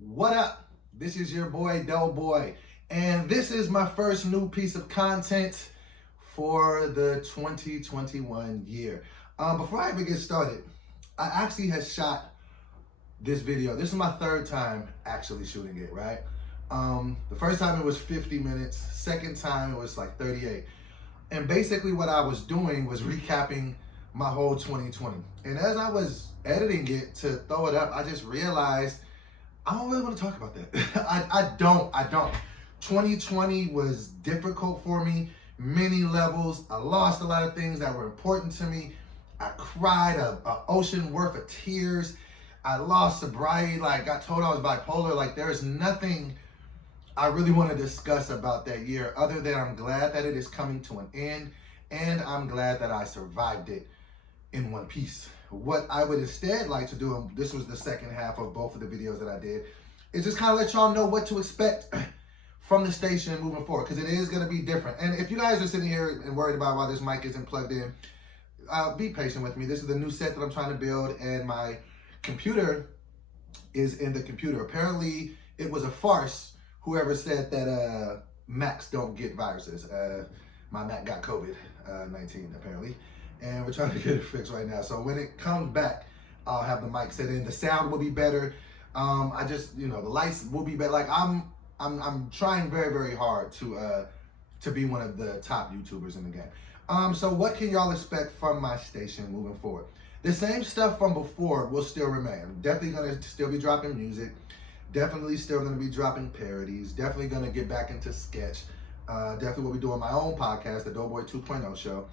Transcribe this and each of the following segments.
What up? This is your boy Doughboy, and this is my first new piece of content for the 2021 year. Before I even get started, I actually had shot this video. This is my third time actually shooting it, right? The first time it was 50 minutes, second time it was like 38. And basically what I was doing was recapping my whole 2020. And as I was editing it to throw it up, I just realized I don't really want to talk about that. I don't. 2020 was difficult for me, many levels. I lost a lot of things that were important to me. I cried an ocean worth of tears. I lost sobriety. Like, got told I was bipolar. Like, there's nothing I really want to discuss about that year other than I'm glad that it is coming to an end, and I'm glad that I survived it in one piece. What I would instead like to do, and this was the second half of both of the videos that I did, is just kind of let y'all know what to expect from the station moving forward, because it is going to be different. And if you guys are sitting here and worried about why this mic isn't plugged in, be patient with me. This is the new set that I'm trying to build, and my computer is in the computer. Apparently, it was a farce, whoever said that Macs don't get viruses. My Mac got COVID-19, apparently. And we're trying to get it fixed right now. So when it comes back, I'll have the mic set in. The sound will be better. I just, the lights will be better. Like I'm trying very, very hard to be one of the top YouTubers in the game. So what can y'all expect from my station moving forward? The same stuff from before will still remain. I'm definitely gonna still be dropping music. Definitely still gonna be dropping parodies. Definitely gonna get back into sketch. Definitely will be doing my own podcast, the Doughboy 2.0 show.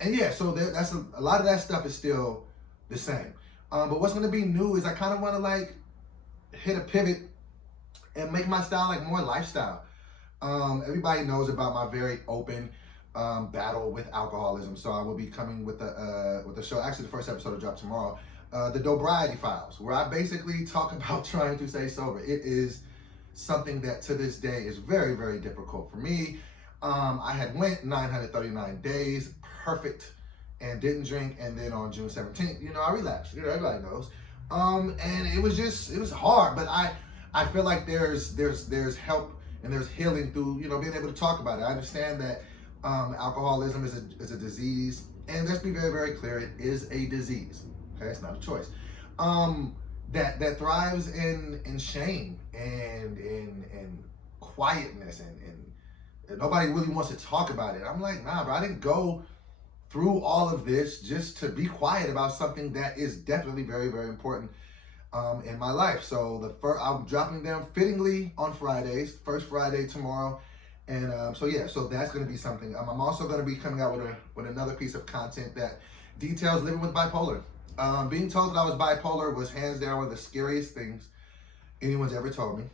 And yeah, so that's a lot of that stuff is still the same. But what's going to be new is I kind of want to like hit a pivot and make my style like more lifestyle. Everybody knows about my very open battle with alcoholism, so I will be coming with a show. Actually, the first episode will drop tomorrow. The Dobriety Files, where I basically talk about trying to stay sober. It is something that to this day is very, very difficult for me. I had went 939 days, perfect, and didn't drink. And then on June 17th, I relapsed. Everybody knows. And it was hard. But I feel like there's help and there's healing through, being able to talk about it. I understand that alcoholism is a disease, and let's be very, very clear, it is a disease. Okay, it's not a choice. That thrives in shame and in quietness and nobody really wants to talk about it. I'm like, nah, bro, I didn't go through all of this just to be quiet about something that is definitely very, very important in my life. So I'm dropping them fittingly on Fridays, first Friday tomorrow. And so that's going to be something. I'm also going to be coming out with another piece of content that details living with bipolar. Being told that I was bipolar was hands down one of the scariest things anyone's ever told me.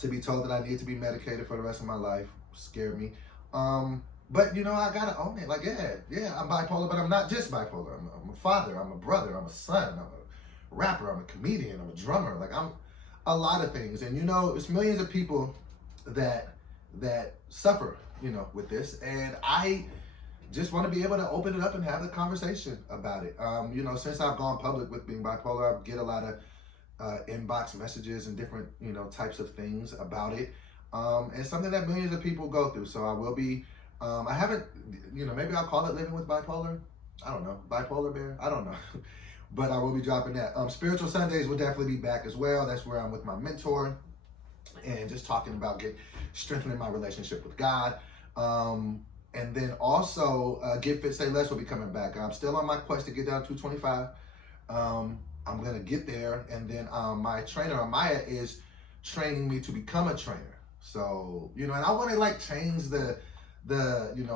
To be told that I need to be medicated for the rest of my life scared me. But I gotta own it. Like, yeah, I'm bipolar, but I'm not just bipolar. I'm a father, I'm a brother, I'm a son, I'm a rapper, I'm a comedian, I'm a drummer. Like, I'm a lot of things. And it's millions of people that suffer, with this. And I just want to be able to open it up and have the conversation about it. Since I've gone public with being bipolar, I get a lot of inbox messages and different, types of things about it. And something that millions of people go through. So I will be, I haven't, maybe I'll call it living with bipolar. I don't know. Bipolar bear. I don't know. But I will be dropping that. Spiritual Sundays will definitely be back as well. That's where I'm with my mentor and just talking about strengthening my relationship with God. And then also Get Fit, Say Less will be coming back. I'm still on my quest to get down to 225. I'm going to get there. And then my trainer, Amaya, is training me to become a trainer. So, and I want to like change the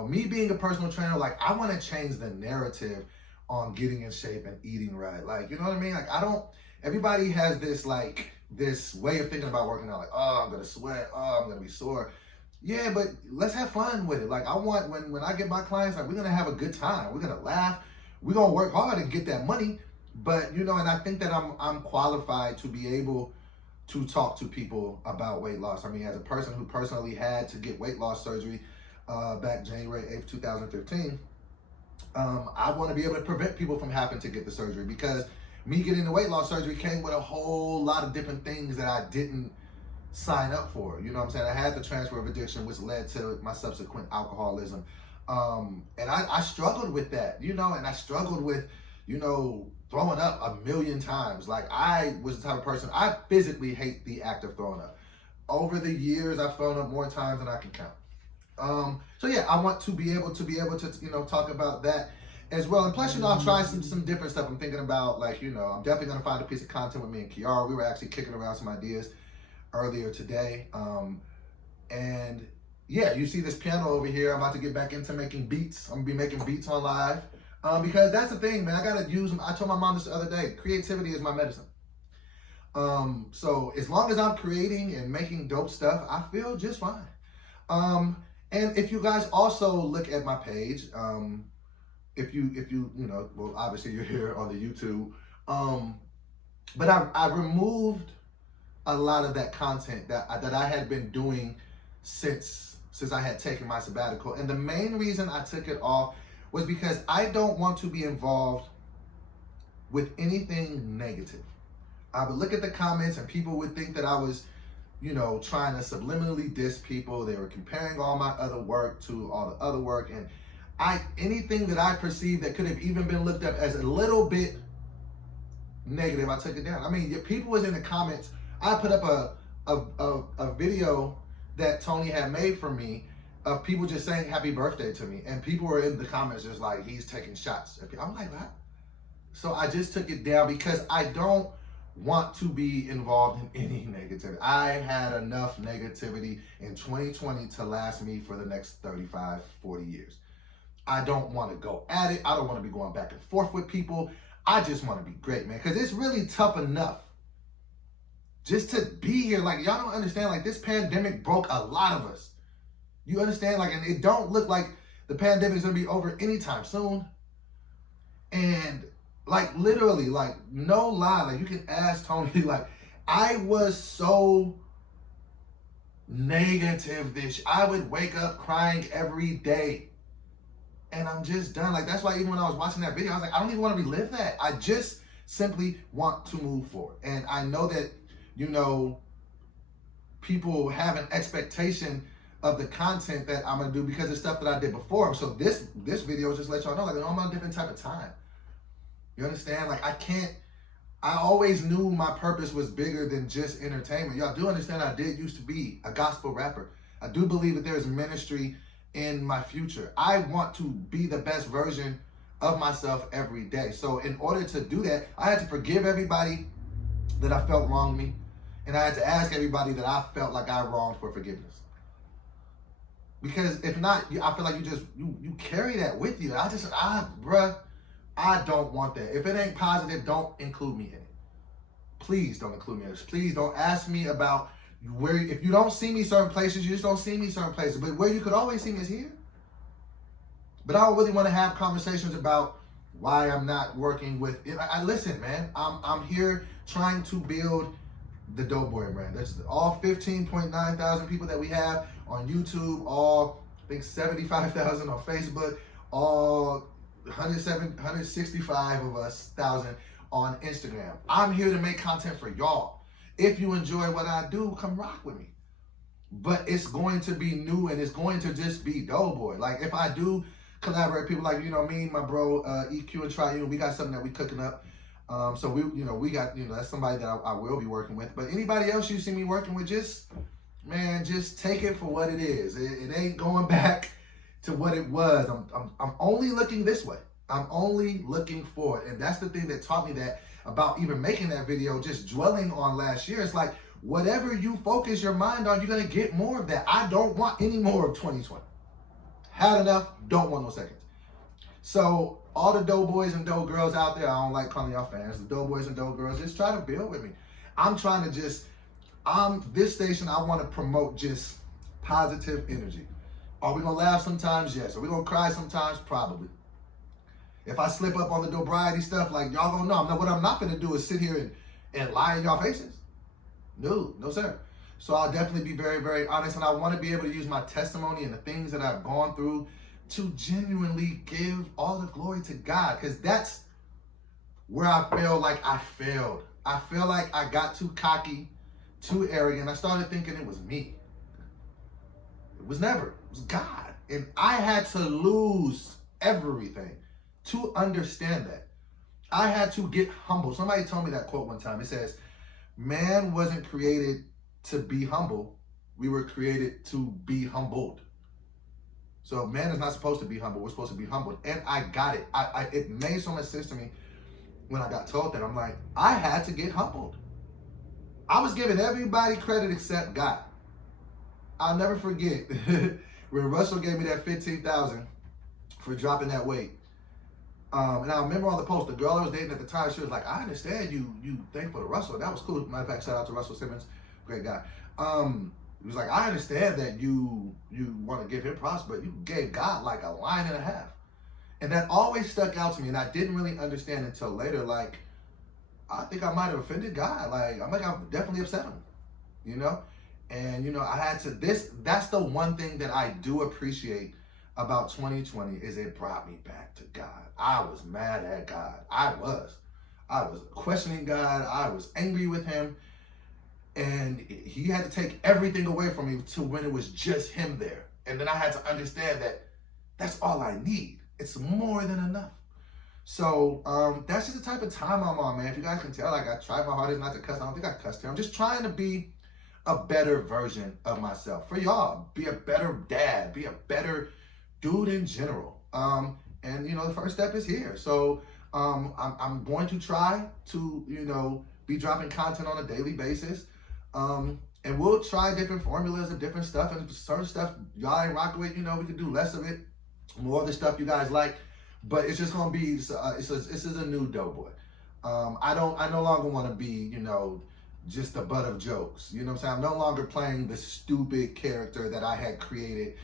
me being a personal trainer, like I want to change the narrative on getting in shape and eating right. Like, you know what I mean? Like everybody has this way of thinking about working out. Like, oh, I'm going to sweat. Oh, I'm going to be sore. Yeah, but let's have fun with it. Like I want, when I get my clients, like we're going to have a good time. We're going to laugh. We're going to work hard and get that money. But, and I think that I'm qualified to be able to talk to people about weight loss. I mean, as a person who personally had to get weight loss surgery back January 8th, 2015, I want to be able to prevent people from having to get the surgery, because me getting the weight loss surgery came with a whole lot of different things that I didn't sign up for. You know what I'm saying? I had the transfer of addiction, which led to my subsequent alcoholism. And I struggled with that, you know, and I struggled with, you know, throwing up a million times. Like, I was the type of person, I physically hate the act of throwing up. Over the years, I've thrown up more times than I can count. So yeah, I want to be able to, you know, talk about that as well. And plus, you know, I'll try some different stuff. I'm thinking about, like, you know, I'm definitely going to find a piece of content with me and Kiara. We were actually kicking around some ideas earlier today. And yeah, you see this piano over here. I'm about to get back into making beats. I'm gonna be making beats on live. Because that's the thing, man. I gotta use them. I told my mom this the other day. Creativity is my medicine. So as long as I'm creating and making dope stuff, I feel just fine. And if you guys also look at my page, if you you know, well, obviously you're here on the YouTube. But I removed a lot of that content that I had been doing since I had taken my sabbatical. And the main reason I took it off was because I don't want to be involved with anything negative. I would look at the comments and people would think that I was, you know, trying to subliminally diss people. They were comparing all my other work to all the other work. And anything that I perceived that could have even been looked up as a little bit negative, I took it down. I mean, people was in the comments. I put up a video that Tony had made for me of people just saying happy birthday to me. And people were in the comments just like, he's taking shots. I'm like, what? So I just took it down because I don't want to be involved in any negativity. I had enough negativity in 2020 to last me for the next 35, 40 years. I don't want to go at it. I don't want to be going back and forth with people. I just want to be great, man, because it's really tough enough just to be here. Like, y'all don't understand, like, this pandemic broke a lot of us. You understand? Like, and it don't look like the pandemic is going to be over anytime soon. And, like, literally, like, no lie, like, you can ask Tony, like, I was so negative I would wake up crying every day. And I'm just done. Like, that's why even when I was watching that video, I was like, I don't even want to relive that. I just simply want to move forward. And I know that, you know, people have an expectation of the content that I'm going to do because of stuff that I did before. So this video just let y'all know, like, I'm on a different type of time. You understand? Like, I always knew my purpose was bigger than just entertainment. Y'all do understand I did used to be a gospel rapper. I do believe that there is ministry in my future. I want to be the best version of myself every day. So in order to do that, I had to forgive everybody that I felt wronged me. And I had to ask everybody that I felt like I wronged for forgiveness. Because if not, I feel like you carry that with you. Bruh, I don't want that. If it ain't positive, don't include me in it. Please don't include me in this. Please don't ask me about where, if you don't see me certain places, you just don't see me certain places. But where you could always see me is here. But I don't really want to have conversations about why I'm not working with it. Listen, man, I'm here trying to build the Doughboy brand. That's all 15.9 thousand people that we have on YouTube, all I think 75,000 on Facebook, all 165 of us thousand on Instagram. I'm here to make content for y'all. If you enjoy what I do, come rock with me. But it's going to be new and it's going to just be Doughboy. Like, if I do collaborate, people like, you know, me, my bro, EQ and Triune, we got something that we cooking up. So we got, that's somebody that I will be working with. But anybody else you see me working with, just take it for what it is. It ain't going back to what it was. I'm only looking this way. I'm only looking forward. And that's the thing that taught me that about even making that video, just dwelling on last year. It's like, whatever you focus your mind on, you're going to get more of that. I don't want any more of 2020. Had enough, don't want no seconds. So all the Doughboys and Dough girls out there, I don't like calling y'all fans, the Doughboys and Dough girls, just try to build with me. I'm trying to this station, I want to promote just positive energy. Are we going to laugh sometimes? Yes. Are we going to cry sometimes? Probably. If I slip up on the Dobriety stuff, like, y'all gonna know. What I'm not gonna do is sit here and lie in y'all faces. No sir. So I'll definitely be very, very honest, and I want to be able to use my testimony and the things that I've gone through to genuinely give all the glory to God, because that's where I feel like I failed. I feel like I got too cocky, too arrogant. I started thinking it was me. It was never. It was God. And I had to lose everything to understand that. I had to get humble. Somebody told me that quote one time. It says, man wasn't created to be humble. We were created to be humbled. So man is not supposed to be humble. We're supposed to be humbled. And I got it. It made so much sense to me when I got told that. I'm like, I had to get humbled. I was giving everybody credit except God. I'll never forget when Russell gave me that $15,000 for dropping that weight. And I remember on the post, the girl I was dating at the time, she was like, I understand you thankful to Russell. That was cool. Matter of fact, shout out to Russell Simmons. Great guy. He was like, I understand that you want to give him props, but you gave God like a line and a half. And that always stuck out to me. And I didn't really understand until later, like, I think I might have offended God. Like, I might have definitely upset him, you know? And, you know, I had to, that's the one thing that I do appreciate about 2020 is it brought me back to God. I was mad at God. I was questioning God. I was angry with him. And he had to take everything away from me to when it was just him there. And then I had to understand that that's all I need. It's more than enough. So that's just the type of time I'm on, man. If you guys can tell, like, I tried my hardest not to cuss. I don't think I cussed here. I'm just trying to be a better version of myself. For y'all, be a better dad, be a better dude in general. And, you know, the first step is here. So I'm going to try to, you know, be dropping content on a daily basis. And we'll try different formulas of different stuff, and certain stuff y'all ain't rocking with, you know, we can do less of it, more of the stuff you guys like, but it's just gonna be, this is a new Doughboy. I no longer want to be, you know, just the butt of jokes, you know what I'm saying? I'm no longer playing the stupid character that I had created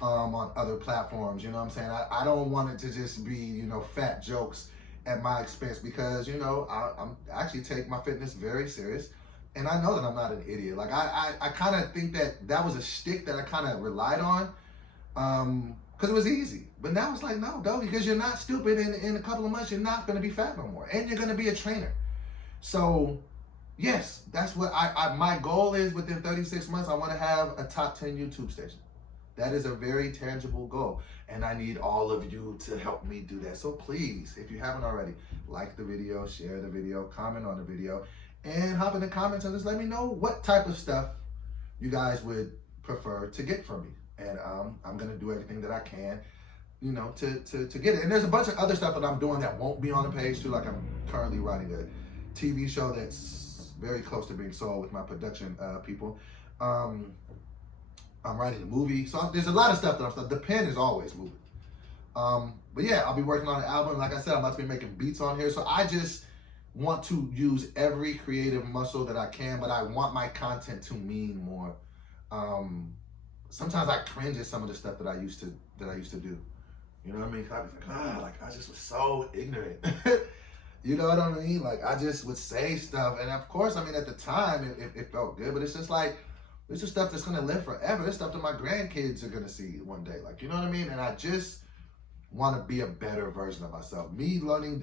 on other platforms, you know what I'm saying? I don't want it to just be, you know, fat jokes at my expense, because, you know, I'm actually take my fitness very serious. And I know that I'm not an idiot. Like, I kind of think that was a shtick that I kind of relied on because it was easy. But now it's like, no, though, because you're not stupid. In a couple of months, you're not going to be fat no more. And you're going to be a trainer. So, yes, that's what my goal is. Within 36 months, I want to have a top 10 YouTube station. That is a very tangible goal. And I need all of you to help me do that. So please, if you haven't already, like the video, share the video, comment on the video, and hop in the comments and just let me know what type of stuff you guys would prefer to get from me. And I'm gonna do everything that I can, you know, to get it. And there's a bunch of other stuff that I'm doing that won't be on the page too. Like, I'm currently writing a TV show that's very close to being sold with my production people. I'm writing a movie. So there's a lot of stuff that the pen is always moving. But yeah, I'll be working on an album. Like I said, I'm about to be making beats on here. So I just want to use every creative muscle that I can, but I want my content to mean more. Sometimes I cringe at some of the stuff that I used to do. You know what I mean? I was like, I just was so ignorant. You know what I mean? Like, I just would say stuff, and of course, I mean, at the time, it felt good, but it's just like, this is stuff that's gonna live forever. This stuff that my grandkids are gonna see one day. Like, you know what I mean? And I just want to be a better version of myself. Me learning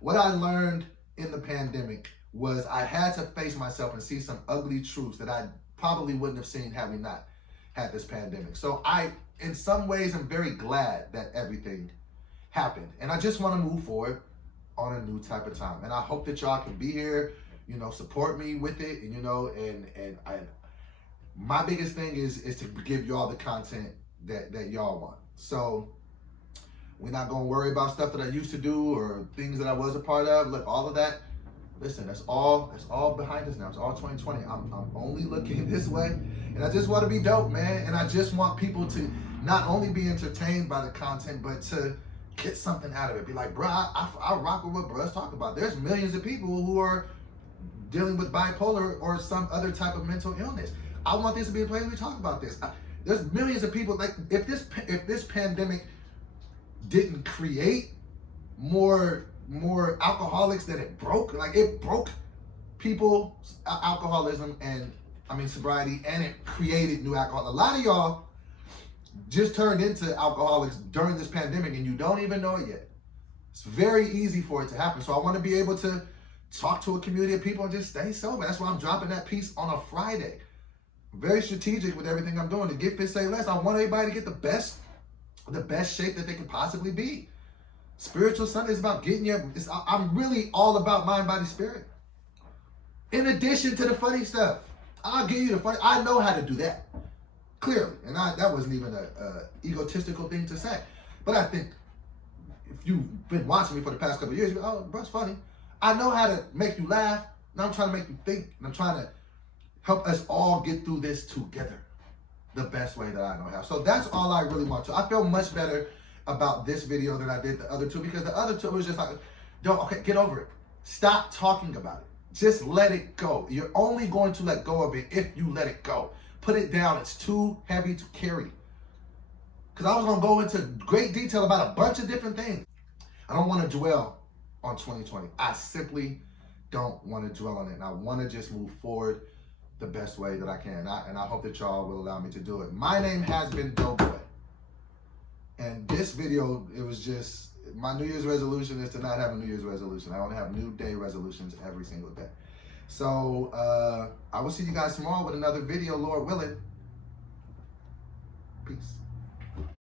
what I learned in the pandemic was I had to face myself and see some ugly truths that I probably wouldn't have seen had we not had this pandemic. So I, in some ways, am very glad that everything happened. And I just want to move forward on a new type of time. And I hope that y'all can be here, you know, support me with it, and, you know, and my biggest thing is to give y'all the content that y'all want. So we're not going to worry about stuff that I used to do or things that I was a part of. Look, all of that, listen, that's all behind us now. It's all 2020. I'm only looking this way, and I just want to be dope, man. And I just want people to not only be entertained by the content, but to get something out of it. Be like, bro, I rock with what bro's talking about. There's millions of people who are dealing with bipolar or some other type of mental illness. I want this to be a place we talk about this. There's millions of people. Like, if this pandemic didn't create more alcoholics than it broke. Like, it broke people's alcoholism and, I mean, sobriety, and it created new alcohol. A lot of y'all just turned into alcoholics during this pandemic and you don't even know it yet. It's very easy for it to happen. So I want to be able to talk to a community of people and just stay sober. That's why I'm dropping that piece on a Friday. Very strategic with everything I'm doing. To Get Fit, Say Less, I want everybody to get the best shape that they can possibly be. Spiritual Sunday is about getting I'm really all about mind, body, spirit. In addition to the funny stuff. I'll give you the funny. I know how to do that. Clearly. And that wasn't even a egotistical thing to say. But I think if you've been watching me for the past couple of years, you go, oh, bro, it's funny. I know how to make you laugh. Now I'm trying to make you think. And I'm trying to help us all get through this together the best way that I know how. So that's all I really want to. I feel much better about this video than I did the other two, because the other two was just like, okay, get over it. Stop talking about it. Just let it go. You're only going to let go of it if you let it go. Put it down. It's too heavy to carry. Because I was going to go into great detail about a bunch of different things. I don't want to dwell on 2020. I simply don't want to dwell on it. And I want to just move forward the best way that I can. And I hope that y'all will allow me to do it. My name has been Doughboy. And this video, it was just, my New Year's resolution is to not have a New Year's resolution. I want to have New Day resolutions every single day. So I will see you guys tomorrow with another video, Lord willing. Peace.